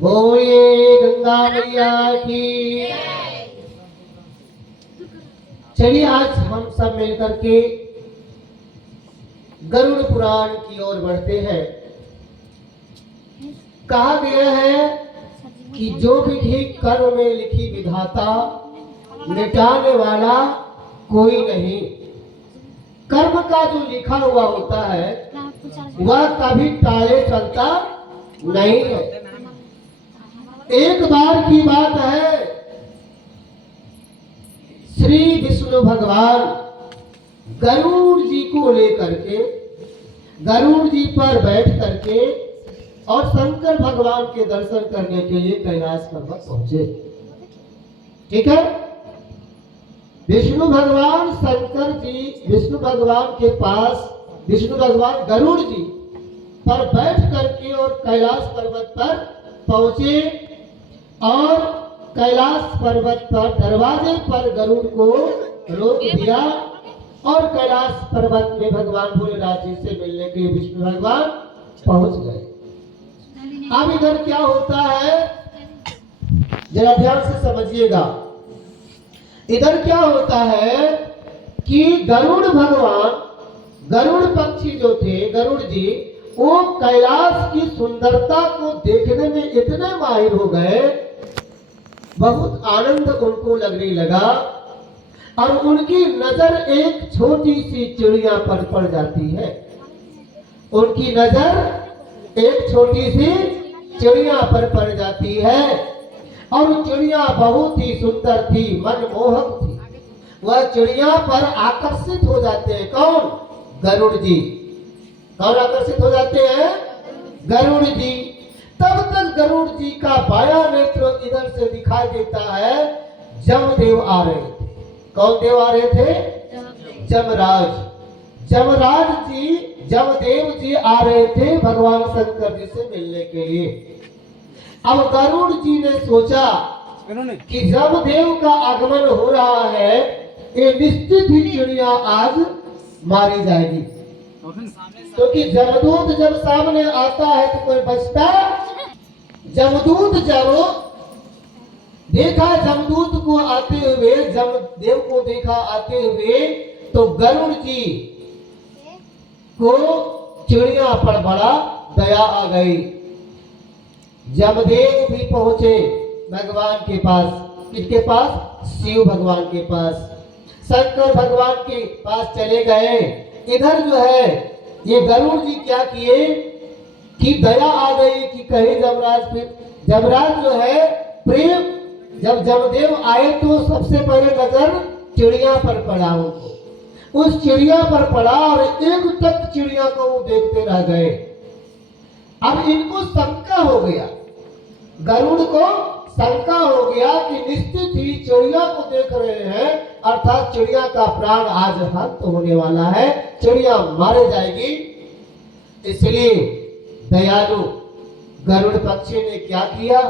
बोलिए गंगा मैया की। चलिए आज हम सब मिलकर के गरुड़ पुराण की ओर बढ़ते हैं। कहा गया है कि जो विधि कर्म में लिखी विधाता मिटाने वाला कोई नहीं। कर्म का जो लिखा हुआ होता है वह कभी टाले चलता नहीं है। एक बार की बात है, श्री विष्णु भगवान गरुड़ जी को लेकर के गरुड़ जी पर बैठ करके और शंकर भगवान के दर्शन करने के लिए कैलाश पर्वत पहुंचे। ठीक है, विष्णु भगवान शंकर जी विष्णु भगवान के पास विष्णु भगवान गरुड़ जी पर बैठ करके और कैलाश पर्वत पर पहुंचे और कैलाश पर्वत पर दरवाजे पर गरुड़ को रोक दिया और कैलाश पर्वत में भगवान भोलेनाथ जी से मिलने के लिए विष्णु भगवान पहुंच गए। अब इधर क्या होता है, जरा ध्यान से समझिएगा। इधर क्या होता है कि गरुड़ भगवान गरुड़ पक्षी जो थे गरुड़ जी वो कैलाश की सुंदरता को देखने में इतने माहिर हो गए, बहुत आनंद उनको लगने लगा और उनकी नजर एक छोटी सी चिड़िया पर पड़ जाती है। उनकी नजर एक छोटी सी चिड़िया पर पड़ जाती है और चिड़िया बहुत ही सुंदर थी, मनमोहक थी। वह चिड़िया पर आकर्षित हो जाते हैं। कौन? गरुड़ जी। कौन आकर्षित हो जाते हैं? गरुड़ जी। तब तक गरुड़ जी का बाया नेत्र इधर से दिखाई देता है, जमदेव आ रहे थे। कौन देव आ रहे थे? जमराज। जमराज जी जमदेव जी आ रहे थे भगवान शंकर जी से मिलने के लिए। अब गरुड़ जी ने सोचा कि जमदेव का आगमन हो रहा है, ये निश्चित ही चिड़िया आज मारी जाएगी, क्योंकि जमदूत जब सामने आता है तो कोई बचता। जमदूत जब देखा जमदूत को आते हुए, जमदेव को देखा आते हुए, तो गरुड़ जी को चिड़िया पर बड़ा दया आ गई। जमदेव भी पहुंचे भगवान के पास। किसके पास? शिव भगवान के पास। शंकर भगवान के पास चले गए। इधर जो है ये गरुड़ जी क्या किए कि दया आ गई कि कहीं जमराज जो है प्रेम, जब जमदेव आए तो सबसे पहले नजर चिड़िया पर पड़ा। उनको उस चिड़िया पर पड़ा और एक तक चिड़िया को वो देखते रह गए। अब इनको शंका हो गया, गरुड़ को शंका हो गया कि निश्चित ही चिड़िया को देख रहे हैं, अर्थात चिड़िया का प्राण आज अंत होने वाला है, चिड़िया मारे जाएगी। इसलिए दयालु गरुड़ पक्षी ने क्या किया,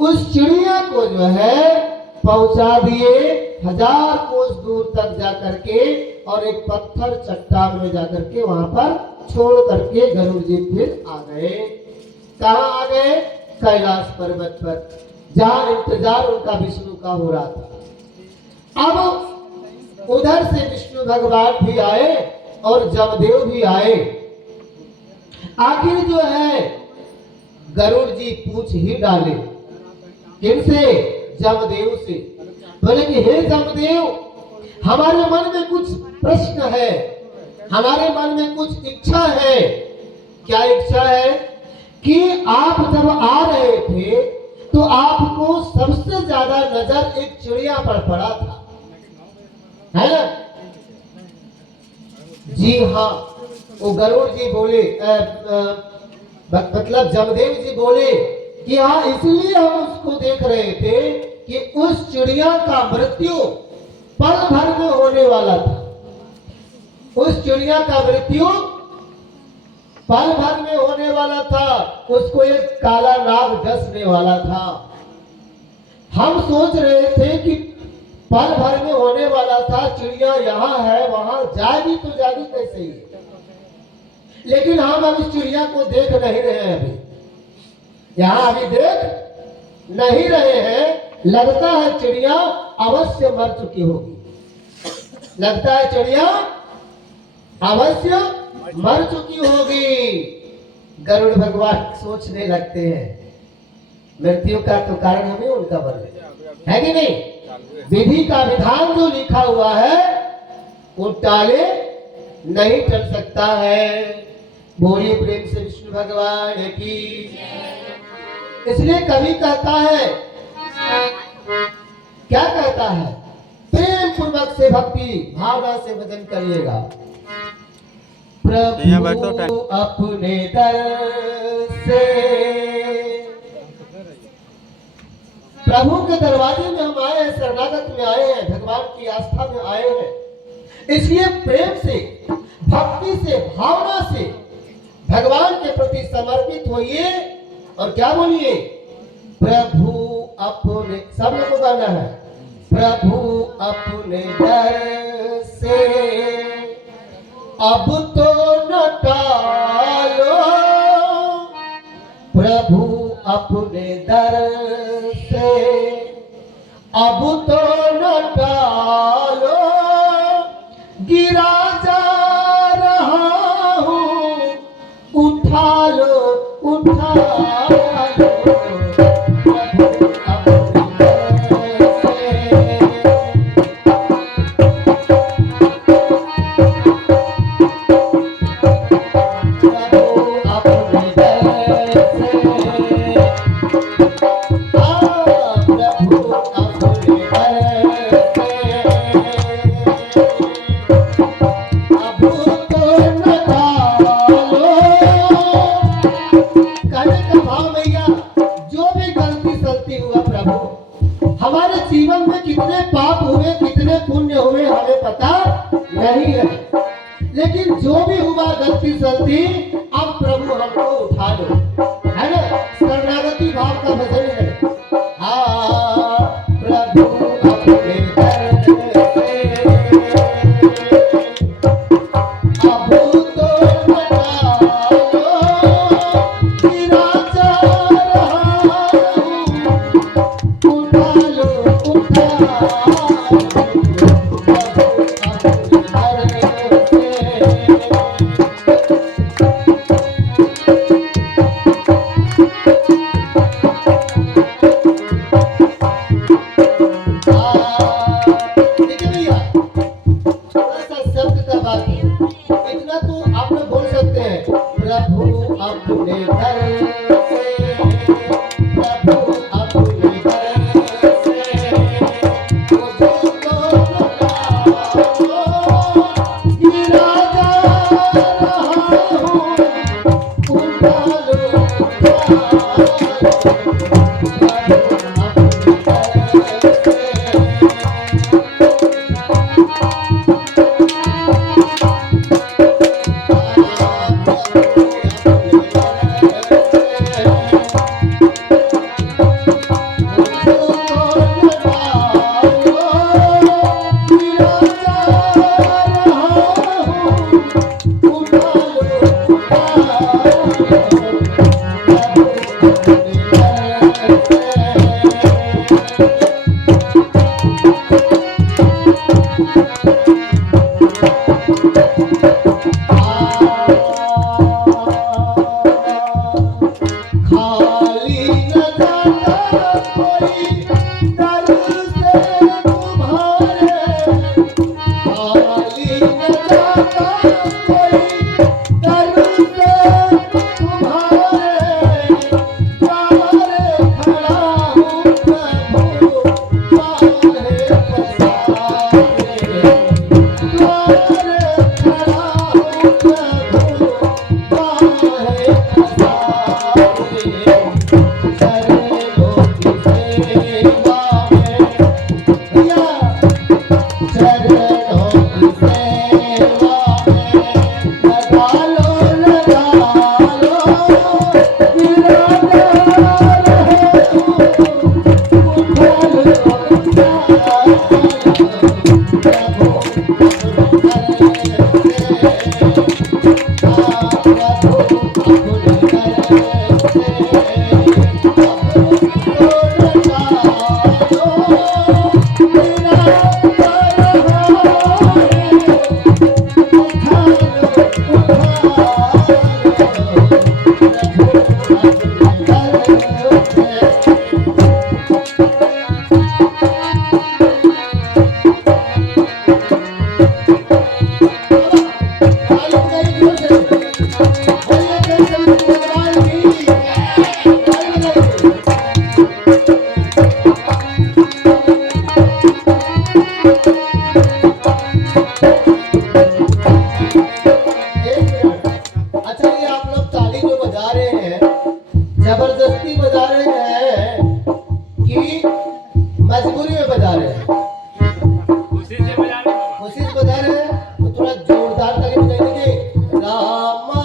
उस चिड़िया को जो है पहुंचा दिए 1000 कोस दूर तक जाकर के और एक पत्थर चट्टान में जाकर के वहां पर छोड़ करके गरुड़ जी फिर आ गए। कहाँ आ गए? कैलाश पर्वत पर, जहां इंतजार उनका विष्णु का हो रहा था। अब उधर से विष्णु भगवान भी आए और जमदेव भी आए। आखिर जो है गरुड़ जी पूछ ही डाले। किनसे? जमदेव से। बोले कि हे जमदेव, हमारे मन में कुछ प्रश्न है, हमारे मन में कुछ इच्छा है। क्या इच्छा है? कि आप जब आ रहे थे तो आपको सबसे ज्यादा नजर एक चिड़िया पर पड़ा था, है ना? जी हाँ। वो गरुड़ जी बोले, मतलब जमदेव जी बोले कि हाँ, इसलिए हम उसको देख रहे थे कि उस चिड़िया का मृत्यु पल भर में होने वाला था। उस चिड़िया का मृत्यु पल भर में होने वाला था, उसको एक काला नाग डसने वाला था। हम सोच रहे थे कि पल भर में होने वाला था, चिड़िया यहाँ है, वहां जाएगी तो जाएगी कैसे ही, लेकिन हम अब इस चिड़िया को देख नहीं रहे हैं। अभी यहाँ अभी देख नहीं रहे हैं, लगता है चिड़िया अवश्य मर चुकी होगी, लगता है चिड़िया अवश्य मर चुकी होगी। गरुड़ भगवान सोचने लगते हैं मृत्यु का तो कारण हमें उनका बन है कि नहीं। विधि का विधान जो लिखा हुआ है वो टाले नहीं टल सकता है। बोलिए प्रेम से विष्णु भगवान की। इसलिए कवि कहता है, क्या कहता है, प्रेम पूर्वक से भक्ति भावना से भजन करिएगा। प्रभु अपने दर से, प्रभु के दरवाजे में हम आए हैं, शरणागत में आए हैं, भगवान की आस्था में आए हैं। इसलिए प्रेम से, भक्ति से, भावना से भगवान के प्रति समर्पित होइए और क्या बोलिए, प्रभु अपने, सब लोगों को गाना है, प्रभु अपने दर से अब तो न टालो, प्रभु अपने दर से अब तो न टालो, गिरा जा रहा हूँ उठा लो उठा लो, प्रभु अपने दर से। हमारे जीवन में कितने पाप हुए, कितने पुण्य हुए हमें पता नहीं है, लेकिन जो भी हुआ गलती सलती, अब प्रभु हमको उठा लो, है ना। शरणागति भाव का भजन है। प्रभु अपने दर से अब तो बता लो, गिरा जा रहा हूँ उठा लो उठा लो, प्रभु अपने दर से। बाराती बजा रहे हैं कि मजबूरी में बजा रहे हैं? खुशी से बजा रहे हैं तो थोड़ा जोरदार ताली बजाएंगे। रामा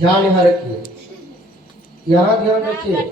ध्यान यहाँ रखिए, यहाँ ध्यान रखिए।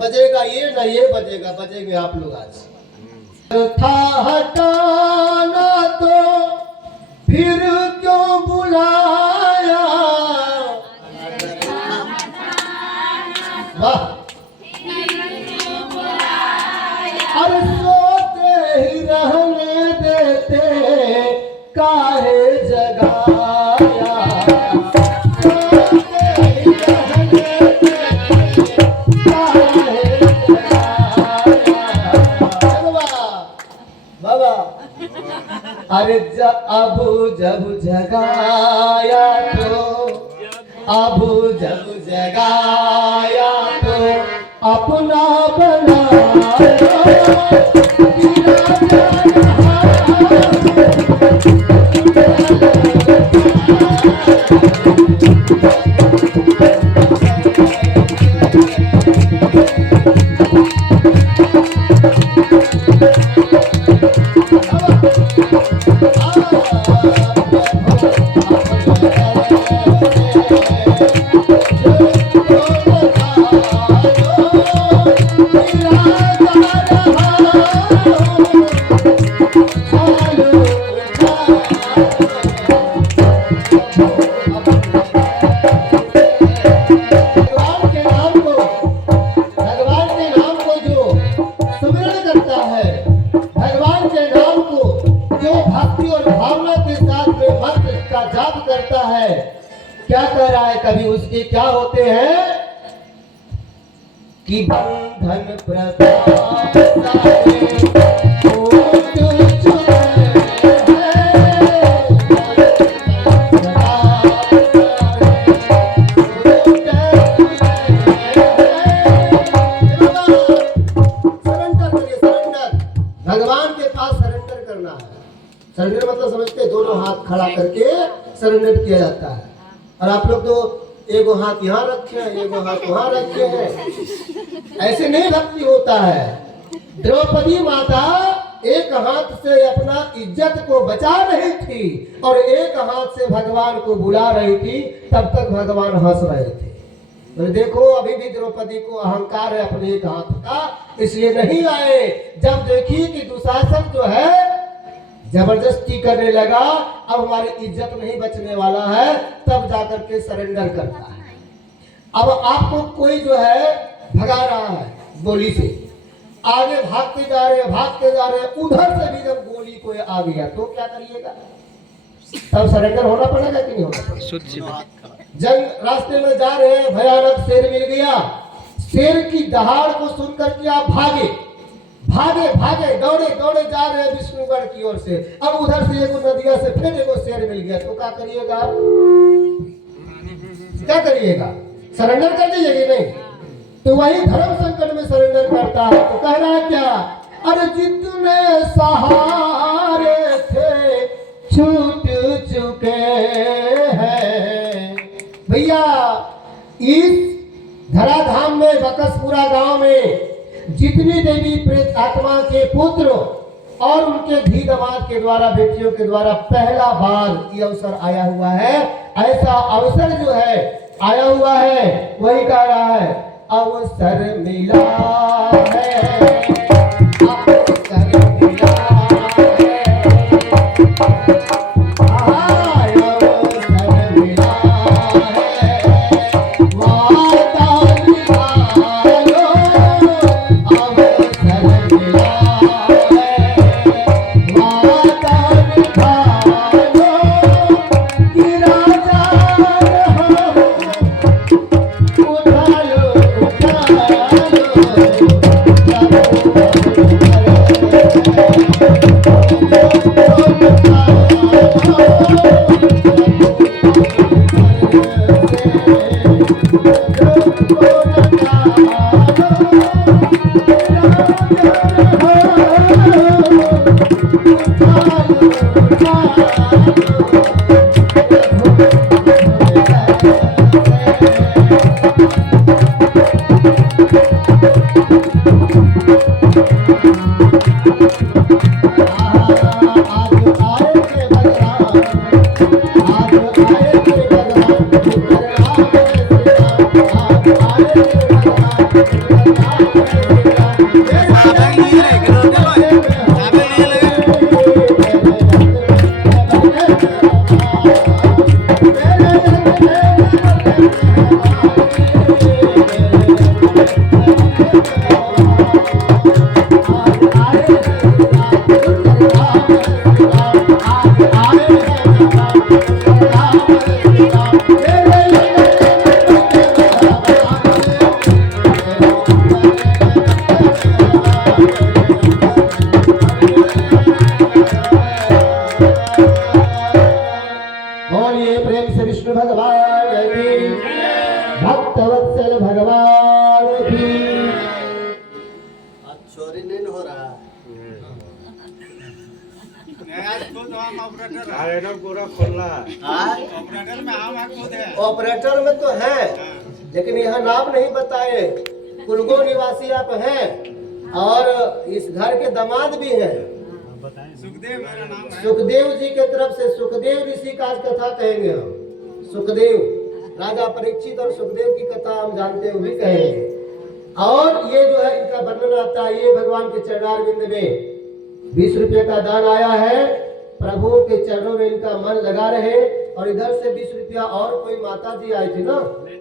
बजेगा ये ना ये बजेगा, बजेंगे आप लोग आज। था हटाना तो फिर क्यों बुलाया, वाह। अरे सोते ही रहने देते काहे जगाया, अरे अब जब जगाया तो, अब जब जगाया तो अपना बनाया। भावना के साथ में मंत्र का जाप करता है, क्या कह रहा है कभी उसके क्या होते हैं कि बंधन प्रभाव सारे टूट चुके सरेंडर मतलब समझते हैं, दोनों हाथ खड़ा करके सरेंडर किया जाता है। और आप लोग तो एगो हाथ यहाँ रखे हैं, एगो हाथ वहाँ रखे हैं, ऐसे नहीं भक्ति होता है। द्रौपदी माता एक हाथ से अपना इज्जत को बचा रही थी और एक हाथ से भगवान को बुला रही थी, तब तक भगवान हंस रहे थे। तो देखो अभी भी द्रौपदी को अहंकार है अपने एक हाथ का, इसलिए नहीं आए। जब देखी कि दुशासन जो है जबरदस्ती करने लगा, अब हमारी इज्जत नहीं बचने वाला है, तब जाकर के सरेंडर करता है। अब आपको कोई जो है भगा रहा है गोली से, आगे भागते जा रहे हैं, उधर से भी जब गोली कोई आ गया तो क्या करिएगा? तब सरेंडर होना पड़ेगा कि नहीं होना पड़ेगा? जंग रास्ते में जा रहे हैं, भयानक शेर मिल गया, शेर की दहाड़ को सुनकर के आप भागे, दौड़े जा रहे हैं विष्णुगढ़ की ओर से। अब उधर से एगो नदिया से फिर एगो शेर मिल गया तो क्या करिएगा? सरेंडर कर दीजिएगा नहीं? तो वही धर्म संकट में सरेंडर करता है। तो कह रहा है क्या? अरे जितने सहारे थे छूट चुके हैं। भैया इस धराधाम में बकसपुरा गांव में जितनी देवी प्रेत आत्मा के पुत्र और उनके धी दामाद के द्वारा, बेटियों के द्वारा पहला बार ये अवसर आया हुआ है, ऐसा अवसर जो है आया हुआ है, वही कह रहा है अवसर मिला है, अवसर मिला है, अवसर मिला है, वादा निभालो, अवसर मिला है, वादा निभालो, कि राजा रहो, उठा लो, उठा भक्तवत्सल भगवान की। चोरी नहीं हो रहा पूरा खुला ऑपरेटर में तो है, लेकिन यहाँ नाम नहीं बताए। कुलगो निवासी आप हैं और इस घर के दामाद भी हैं। सुखदेव जी के तरफ से, सुखदेव ऋषि का आज कथा कहेंगे हम। सुखदेव राजा परीक्षित और सुखदेव की कथा हम जानते हैं, भी कहेंगे। और ये जो है इनका वर्णन आता है, ये भगवान के चरणारविंद में 20 रुपये का दान आया है। प्रभु के चरणों में इनका मन लगा रहे। और इधर से 20 रुपया और कोई माता जी आई थी ना? नहीं,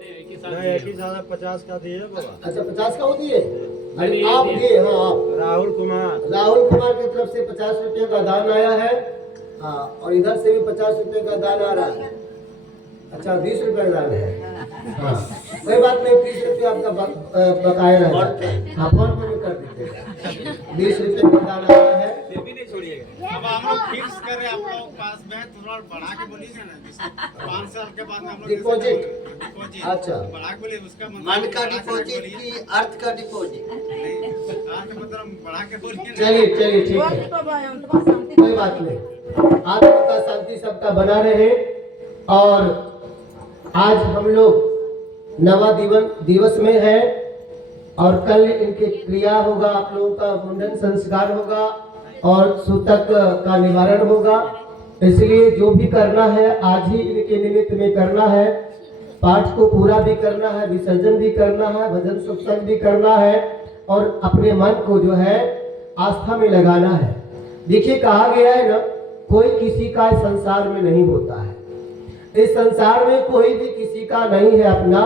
एक ही साथ 50 का दिए बाबा। अच्छा 50 का वो दिए, अरे आप दिए? हाँ आप। राहुल कुमार की तरफ से 50 रुपये का दान आया है। हाँ, और इधर से भी 50 रुपए का दान आ रहा है। अच्छा, 20 रुपए का दान है। हाँ, कोई बात नहीं, 30 रुपये आपका बकाया रहेगा। हाँ, फोन पे भी कर दीजिएगा। 20 रुपए का दान आया है। ये भी नहीं छोड़िएगा। अब हम लोग फिक्स कर रहे हैं, आप लोग पास में थोड़ा बढ़ा के बोलिएगा ना। 5 साल के बाद में हम लोग डिपॉजिट। अच्छा, बढ़ा के बोलिए, उसका मन का डिपॉजिट की अर्थ का डिपॉजिट। मतलब बढ़ा के बोलिए। चलिए चलिए, ठीक है, कोई बात नहीं। आत्मा का शांति सबका बना रहे। और आज हम लोग नवा दिवस में है और कल इनके क्रिया होगा, आप लोगों का मुंडन संस्कार होगा और सूतक का निवारण होगा। इसलिए जो भी करना है आज ही इनके निमित्त में करना है। पाठ को पूरा भी करना है, विसर्जन भी करना है, भजन सत्संग भी करना है और अपने मन को जो है आस्था में लगाना है। देखिए, कहा गया है ना, कोई किसी का इस संसार में नहीं होता है। इस संसार में कोई भी किसी का नहीं है अपना।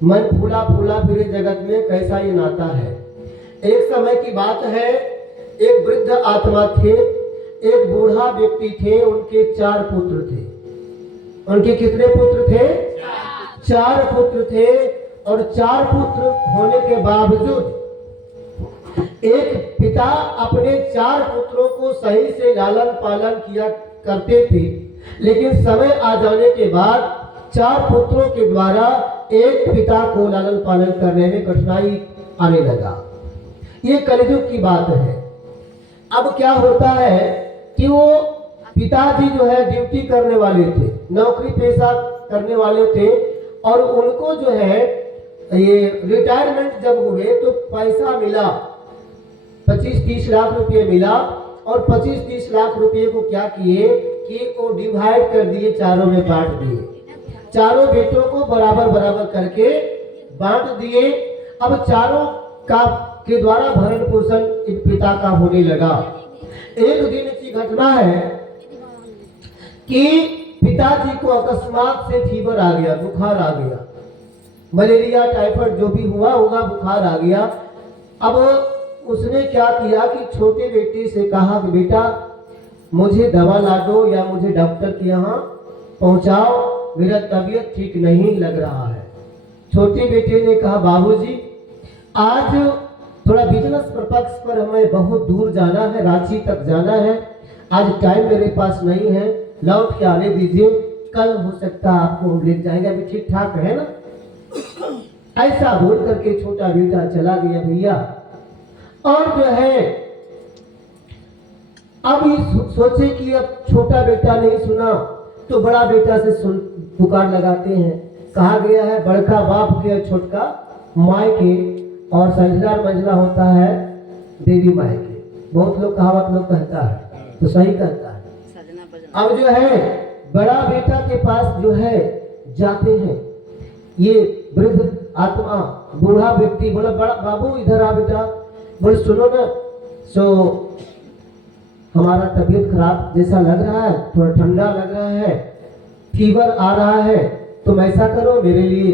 मन फूला फूला फिरे जगत में कैसा ये नाता है। एक समय की बात है, एक वृद्ध आत्मा थे, एक बूढ़ा व्यक्ति थे, उनके 4 पुत्र थे। उनके कितने पुत्र थे? 4 पुत्र थे। और 4 पुत्र होने के बावजूद एक पिता अपने 4 पुत्रों को सही से लालन पालन किया करते थे, लेकिन समय आ जाने के बाद 4 पुत्रों के द्वारा एक पिता को लालन पालन करने में कठिनाई आने लगा। ये कलयुग की बात है। अब क्या होता है कि वो पिताजी जो है ड्यूटी करने वाले थे, नौकरी पेशा करने वाले थे, और उनको जो है ये रिटायरमेंट जब हुए तो पैसा मिला, 25-30 लाख रुपए मिला। और 25-30 लाख रुपए को क्या किए कि वो डिवाइड कर दिए, चारों में बांट दिए। चारों बेटों को बराबर बराबर करके बांट दिए। अब चारों का के द्वारा भरण पोषण इन पिता का होने लगा। एक दिन की घटना है कि पिताजी को अकस्मात से फीवर आ गया, बुखार आ गया, मलेरिया टाइफाइड जो भी हुआ होगा, बुखार आ गया। अब उसने क्या किया कि छोटे बेटे से कहा कि बेटा मुझे दवा ला दो या मुझे डॉक्टर के यहाँ पहुँचाओ, मेरा तबीयत ठीक नहीं लग रहा है। छोटे बेटे ने कहा बाबूजी आज थोड़ा बिजनेस पर्पस पर हमें बहुत दूर जाना है, रांची तक जाना है, आज टाइम मेरे पास नहीं है, लौट के आने दीजिए, कल हो सकता है आपको हम ले जाएंगे, अभी ठीक ठाक है ना। ऐसा बोल करके छोटा बेटा चला गया भैया। और जो है अब ये सोचे कि अब छोटा बेटा नहीं सुना तो बड़ा बेटा से पुकार लगाते हैं। कहा गया है बड़का बाप के छोटका माय के, और संजला मंजला होता है देवी माय के। बहुत लोग कहावत लोग कहता है, तो सही कहता है। अब जो है बड़ा बेटा के पास जो है जाते हैं, ये वृद्ध आत्मा बूढ़ा व्यक्ति बोला बड़ा बाबू इधर आ बेटा। बोले सुनो ना, सो हमारा तबीयत खराब जैसा लग रहा है, थोड़ा ठंडा लग रहा है, फीवर आ रहा है, तुम ऐसा करो मेरे लिए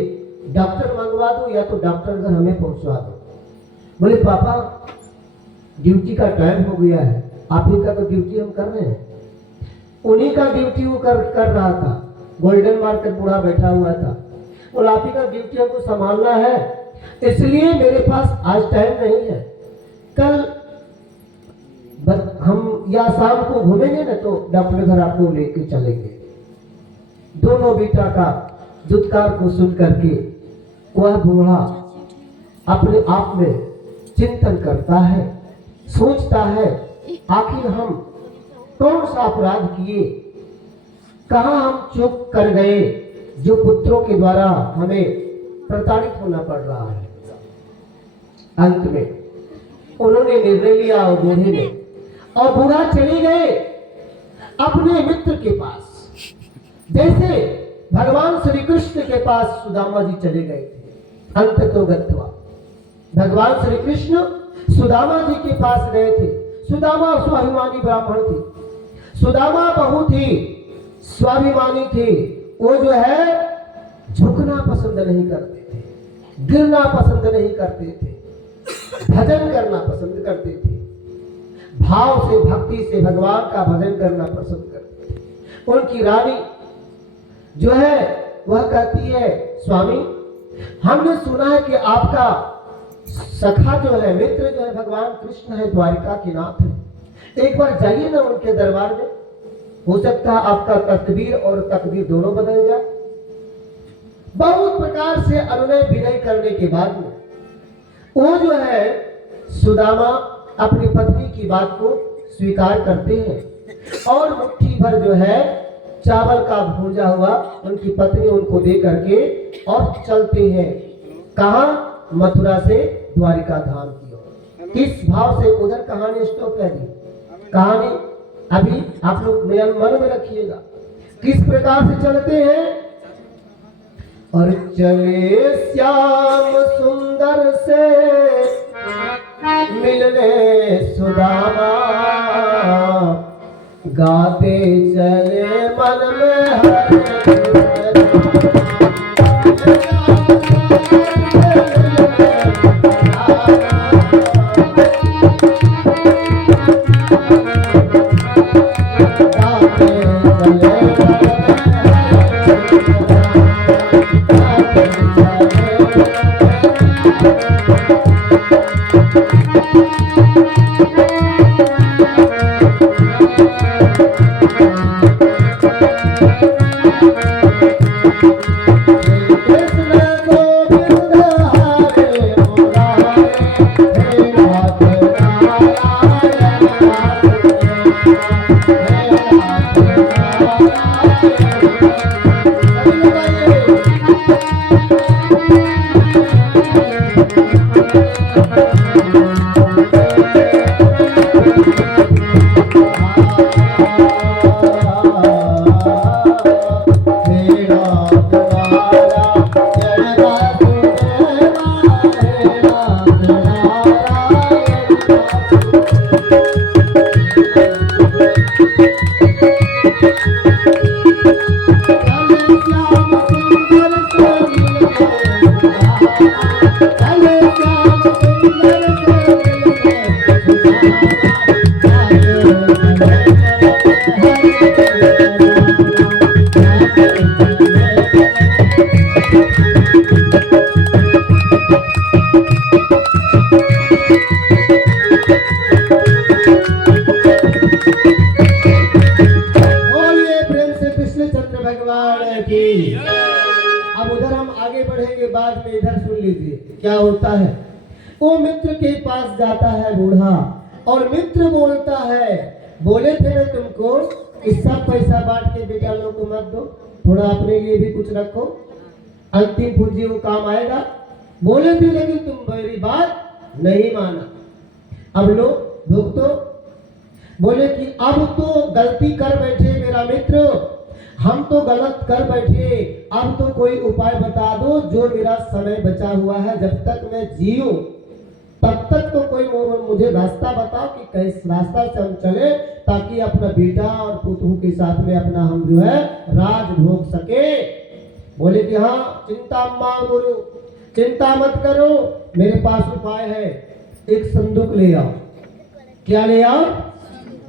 डॉक्टर मंगवा दो या तो डॉक्टर घर हमें पहुंचवा दो। बोले पापा ड्यूटी का टाइम हो गया है, आप ही का तो ड्यूटी हम कर रहे हैं। उन्हीं का ड्यूटी वो कर रहा था, गोल्डन मार्केट बूढ़ा बैठा हुआ था। बोले आप ही का ड्यूटी हमको संभालना है, इसलिए मेरे पास आज टाइम नहीं है, कल हम या शाम को घूमेंगे ना तो डॉक्टर घर आपको लेके चलेंगे। दोनों बेटा का दुत्कार को सुन करके वह बूढ़ा अपने आप में चिंतन करता है, सोचता है आखिर हम कौन सा अपराध किए, कहां हम चूक कर गए जो पुत्रों के द्वारा हमें प्रताड़ित होना पड़ रहा है। अंत में उन्होंने निर्णय लिया और बूढ़े ने, और बूढ़ा चले गए अपने मित्र के पास, जैसे भगवान श्री कृष्ण के पास सुदामा जी चले गए थे। अंत तो गत्वा भगवान श्री कृष्ण सुदामा जी के पास गए थे। सुदामा स्वाभिमानी ब्राह्मण थे, सुदामा बहुत ही स्वाभिमानी थे। वो जो है झुकना पसंद नहीं करते थे, गिरना पसंद नहीं करते थे, भजन करना पसंद करते थे, भाव से भक्ति से भगवान का भजन करना पसंद करते थे। उनकी रानी जो है वह कहती है, स्वामी हमने सुना है कि आपका सखा जो है, मित्र जो है भगवान कृष्ण है, द्वारिका के नाथ है। एक बार जाइए ना उनके दरबार में, हो सकता है आपका तकदीर और तकदीर दोनों बदल जाए। बहुत प्रकार से अनुनय विनय करने के बाद में वो जो है सुदामा अपनी पत्नी की बात को स्वीकार करते हैं और मुट्ठी भर जो है चावल का भूंजा हुआ उनकी पत्नी उनको दे करके और चलते हैं। कहां? मथुरा से द्वारिका धाम की ओर। किस भाव से? उधर कहानी स्टॉप कर दी, कहानी अभी आप लोग मन में रखिएगा। किस प्रकार से चलते हैं? और चले श्याम सुंदर से मिलने सुदामा, गाते चले मन में हरे क्या होता है? वो मित्र के पास जाता है बूढ़ा और मित्र बोलता है, बोले थे ना तुमको कि सब पैसा बांट के बेटा लोग को मत दो, थोड़ा अपने लिए भी कुछ रखो, अंतिम पूंजी वो काम आएगा। बोले थे लेकिन तुम मेरी बात नहीं माना। अब लो भुगतो। बोले कि अब तो गलती कर बैठे मेरा मित्र, हम तो गलत कर बैठे, अब तो कोई उपाय बता दो जो मेरा समय बचा हुआ है, जब तक मैं जीऊं तब तक तो कोई मुझे रास्ता बताओ कि किस रास्ता से हम चले ताकि अपना बेटा और पुत्र के साथ में अपना हम जो है राज भोग सके। बोले कि हाँ चिंता मां गुरु, चिंता मत करो, मेरे पास उपाय है। एक संदूक ले आओ। क्या ले आओ?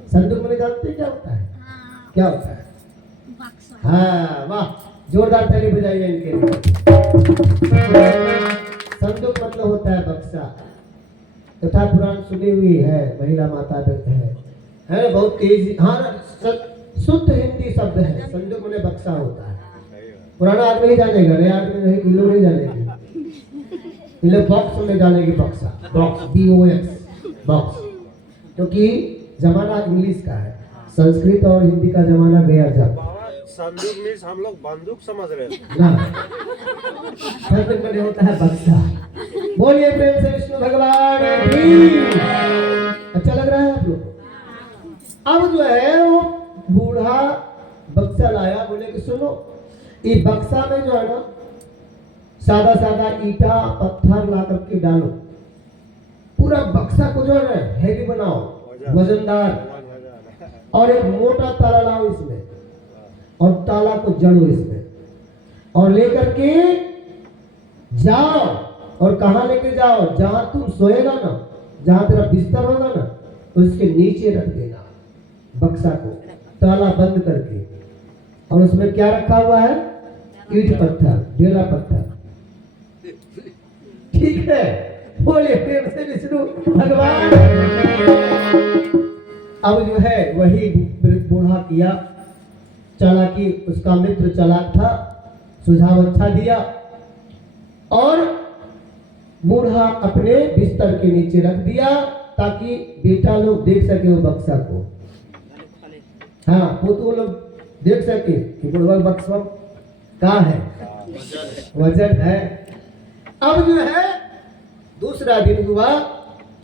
संदूक में जानते क्या होता है? क्या होता है? हाँ वाह, जोरदार ताली बजाइए इनके लिए। संदूक मतलब होता है बक्सा। कथा पुराण सुनी हुई है, महिला माता है बहुत तेज। हाँ शुद्ध हिंदी शब्द है। संदूक में बक्सा होता है। पुराना आदमी ही जानेगा, नया आदमी नहीं, इन लोग नहीं जानेंगे। इन लोग बॉक्स में डालेंगे, बक्सा, बॉक्स BOX बॉक्स, क्योंकि जमाना इंग्लिश का है, संस्कृत और हिंदी का जमाना गया जब। संदूक मीन्स हम लोग बंदूक समझ रहे थे ना, संदूक में होता है बक्सा। बोलिए प्रेम से विष्णु भगवान की। अच्छा लग रहा है आप लोग? अब जो है वो बूढ़ा बक्सा लाया। बोले कि सुनो, इस बक्सा में जो है ना सादा सादा ईटा पत्थर ला करके डालो, पूरा बक्सा को जो है हैवी बनाओ, वजनदार, और एक मोटा ताला लाओ इसमें और ताला को जड़ो इसमें और लेकर के जाओ। और कहां लेके जाओ? जहां तुम सोएगा ना, जहां तेरा बिस्तर होगा ना, उसके नीचे रख देना बक्सा को, ताला बंद करके। और उसमें क्या रखा हुआ है? ईंट पत्थर, ढेला पत्थर। ठीक है, बोले प्रेम से विष्णु भगवान। अब जो है वही बूढ़ा किया चालाकी, उसका मित्र चालाक था, सुझाव अच्छा दिया और बूढ़ा अपने बिस्तर के नीचे रख दिया ताकि बेटा लोग देख सके वो बक्सा को। हाँ, वो लोग देख सके कि बुढ़वा बक्सा कहाँ है, वजन है। अब जो है दूसरा दिन हुआ,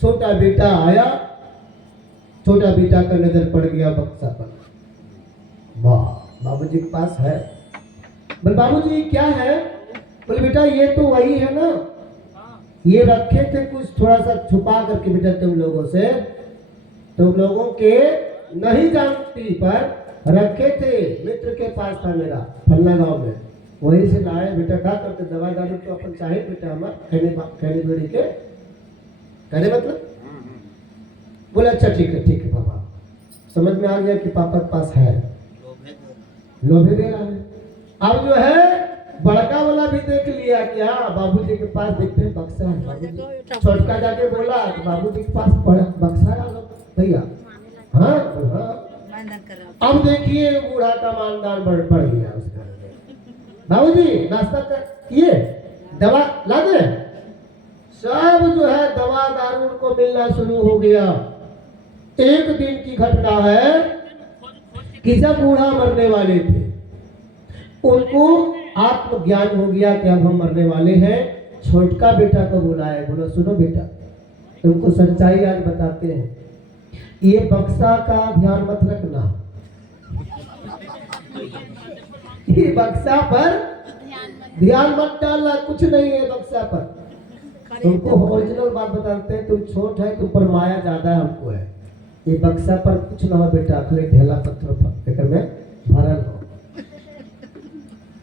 छोटा बेटा आया, छोटा बेटा का नजर पड़ गया बक्सा पर। वाह, बाबूजी के पास है। बोले बाबूजी क्या है? बोले बेटा ये तो वही है ना, ये रखे थे कुछ थोड़ा सा छुपा करके बेटा तुम लोगों से, तुम लोगों के नहीं जानती पर रखे थे, मित्र के पास था मेरा फलना गांव में, वहीं से लाए बेटा। क्या करते, दवा दारू तो अपन चाहे बेटा हमार कहने बेड़ी के कहने मतलब। बोले अच्छा ठीक है पापा, समझ में आ गया कि पापा के पास है, लोभे दे रहा है। अब जो है बड़का वाला भी देख लिया कि हाँ बाबूजी के पास देखते हैं बक्सा है। छोटका जाके बोला कि बाबूजी के पास बक्सा है भैया। हाँ अब देखिए बूढ़ा का मानदान बढ़ गया उसका। बाबूजी नाश्ता किए, दवा ला दे। सब जो है दवा दारू उनको मिलना शुरू हो गया। एक दिन की घटना है कि जब बूढ़ा मरने वाले थे, उनको आत्मज्ञान हो गया कि अब हम मरने वाले हैं। छोटका बेटा को बुलाया, बोलो सुनो बेटा, तुमको सच्चाई आज बताते हैं, ये बक्सा का ध्यान मत रखना, ये बक्सा पर ध्यान मत डालना, कुछ नहीं है बक्सा पर। तुमको ओरिजिनल बात बताते हैं, तुम छोट है, तुम पर माया ज्यादा हमको है। ये बक्सा पर कुछ ना हो बेटा, खाली ढेला पत्थर में भरल हो,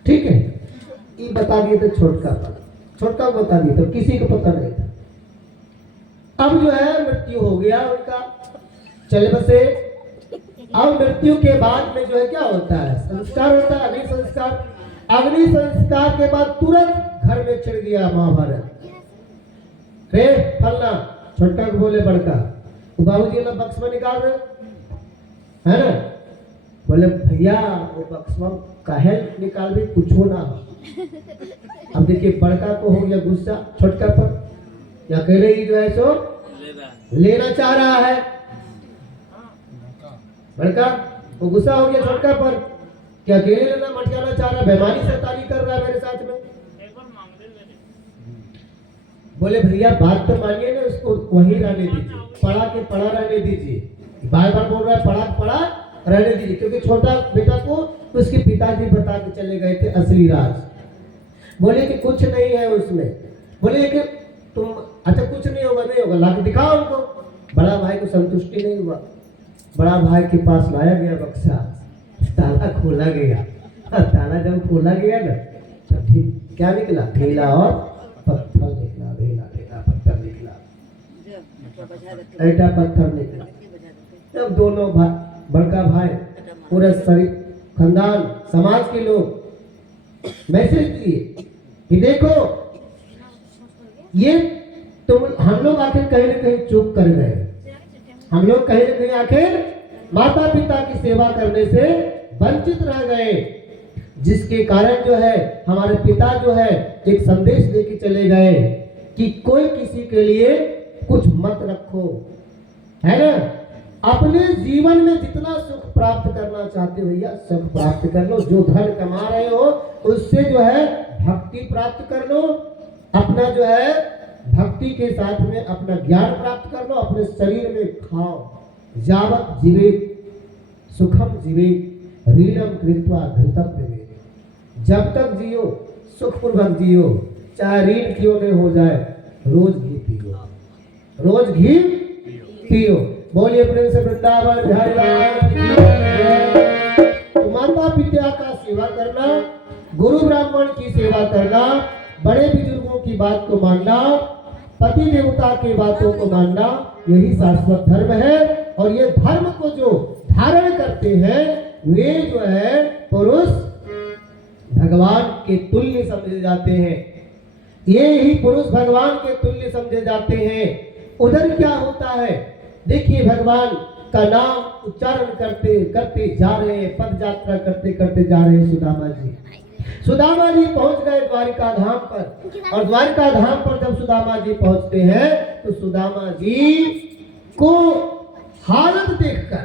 ठीक है। ये बता दिए थे छोटका पर, छोटका को बता दिए तो किसी को पता नहीं था। अब जो है मृत्यु हो गया उनका, चले बसे। अब मृत्यु के बाद में जो है क्या होता है, संस्कार होता है, अग्नि संस्कार। अग्नि संस्कार के बाद तुरंत घर में छिड़ गया महाभारत। फलना छोटका को बोले बड़का, तो बाबूजी ना बक्स में निकाल रहे है ना। बोले भैया वो बक्स में काहे निकाल भी, कुछ हो ना। अब देखिए बड़का को हो गया गुस्सा छोटका पर, या अकेले ही जो है सो लेना चाह रहा है। बड़का वो गुस्सा हो गया छोटका पर, क्या अकेले लेना मटकाना चाह रहा, बेईमानी शैतानी कर रहा है मेरे साथ में। बोले भैया बात तो मानिए ना, उसको वहीं रहने दीजिए, पढ़ा के पढ़ा रहने दीजिए। बार बार बोल रहा है पढ़ा के पढ़ा रहने दीजिए, क्योंकि छोटा बेटा को उसके पिताजी बता के चले गए थे असली राज। बोले कि कुछ नहीं है उसमें। बोले कि तुम अच्छा कुछ नहीं होगा, नहीं होगा, लाके दिखाओ उनको। बड़ा भाई को संतुष्टि नहीं हुआ, बड़ा भाई के पास लाया गया बक्सा, ताला खोला गया। ताला जब खोला गया ना तब ठीक क्या निकला, ढेला और पत्थर निकला, ढेला पत्थर निकला, ऐटा पत्थर निकला। तब दोनों भाई, बड़का भाई, पूरे शरीर खानदान समाज के लोग मैसेज दिए कि देखो ये तुम हम लोग आखिर कहीं ना कहीं चूक कर गए, हम लोग कहीं ना कहीं आखिर माता पिता की सेवा करने से वंचित रह गए, जिसके कारण जो है हमारे पिता जो है एक संदेश देके चले गए कि कोई किसी के लिए कुछ मत रखो, है ना। अपने जीवन में जितना सुख प्राप्त करना चाहते हो भैया सुख प्राप्त कर लो, जो धन कमा रहे हो उससे जो है भक्ति प्राप्त कर लो, अपना जो है भक्ति के साथ में अपना ज्ञान प्राप्त कर लो, अपने शरीर में खाओ। यावत जीवेत सुखम जीवेत ऋणम कृत्वा धृतम विवेक, जब तक जियो सुखपूर्वक जियो, चाहे ऋण क्यों नहीं हो जाए, रोज घी पियो, रोज घी पियो। बोलिए प्रेम से वृंदावन बिहारी लाल की जय। तो माता पिता का सेवा करना, गुरु ब्राह्मण की सेवा करना, बड़े बुजुर्गों की बात को मानना, पति देवता की बातों को मानना यही शाश्वत धर्म है। और ये धर्म को जो धारण करते हैं वे जो है पुरुष भगवान के तुल्य समझे जाते हैं। ये ही पुरुष भगवान के तुल्य समझे जाते हैं। उधर क्या होता है, देखिए भगवान का नाम उच्चारण करते करते जा रहे हैं, पद यात्रा करते करते जा रहे हैं सुदामा जी। सुदामा जी पहुंच गए द्वारिका धाम पर, और द्वारिका धाम पर जब सुदामा जी पहुंचते हैं तो सुदामा जी को हालत देखकर,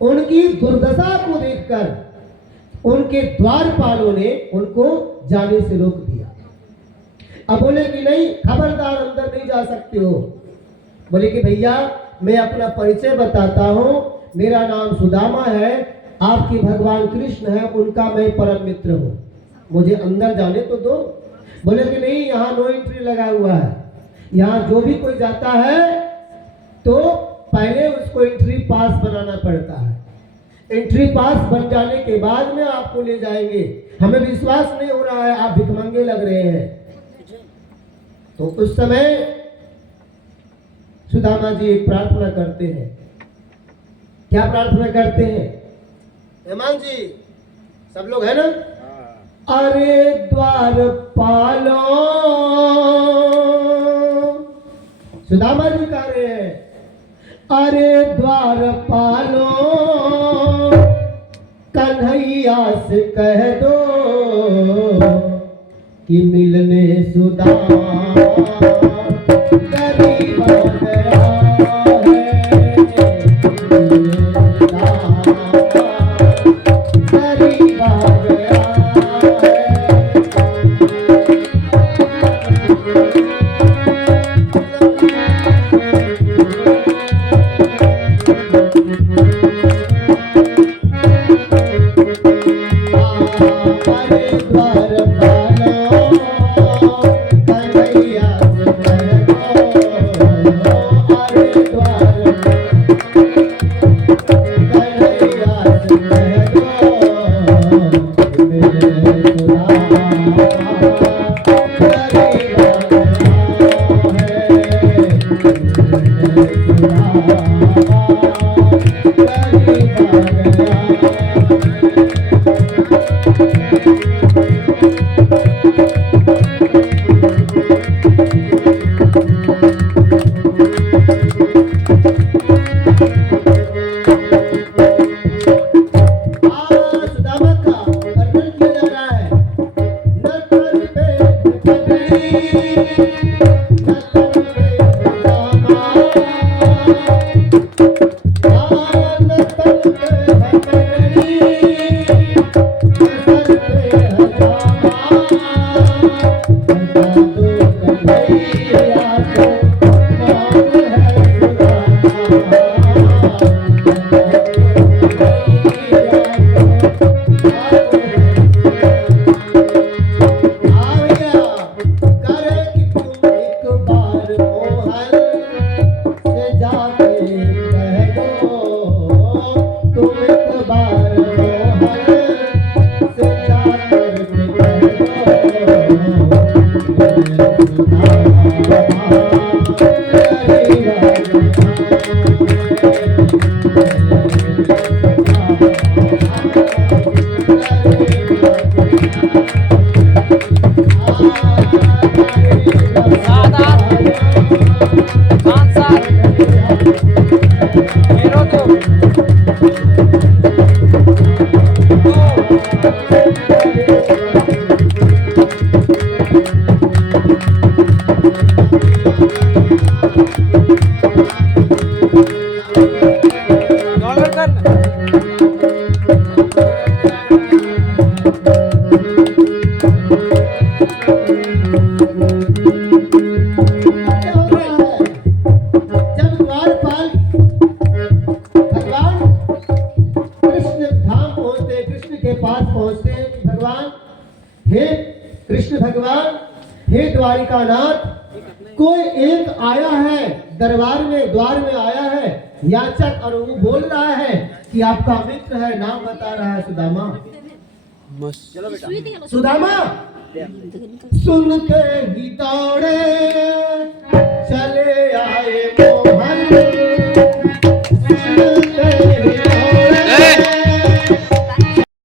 उनकी दुर्दशा को देखकर उनके द्वारपालों ने उनको जाने से रोक दिया। अब बोले कि नहीं, खबरदार अंदर नहीं जा सकते हो। बोले कि भैया मैं अपना परिचय बताता हूँ, मेरा नाम सुदामा है, आपके भगवान कृष्ण है, उनका मैं परम मित्र हूँ, मुझे अंदर जाने तो दो। बोले कि नहीं, यहाँ नो एंट्री लगा हुआ है, यहाँ जो भी कोई जाता है तो पहले उसको एंट्री पास बनाना पड़ता है, एंट्री पास बन जाने के बाद में आपको ले जाएंगे, हमें विश्वास नहीं हो रहा है, आप भिखमंगे लग रहे हैं। तो उस समय सुदामा जी एक प्रार्थना करते हैं। क्या प्रार्थना करते हैं हेमान जी, सब लोग है ना? अरे द्वार पालो, सुदामा जी कह रहे हैं, अरे द्वार पालो कन्हैया से कह दो कि मिलने सुदामा गरीब आ गया है, गरीब आ गया है। कोई एक आया है दरबार में, द्वार में आया है याचक, और वो बोल रहा है कि आपका मित्र है, नाम बता रहा है सुदामा। सुदामा सुन के ही दौड़े चले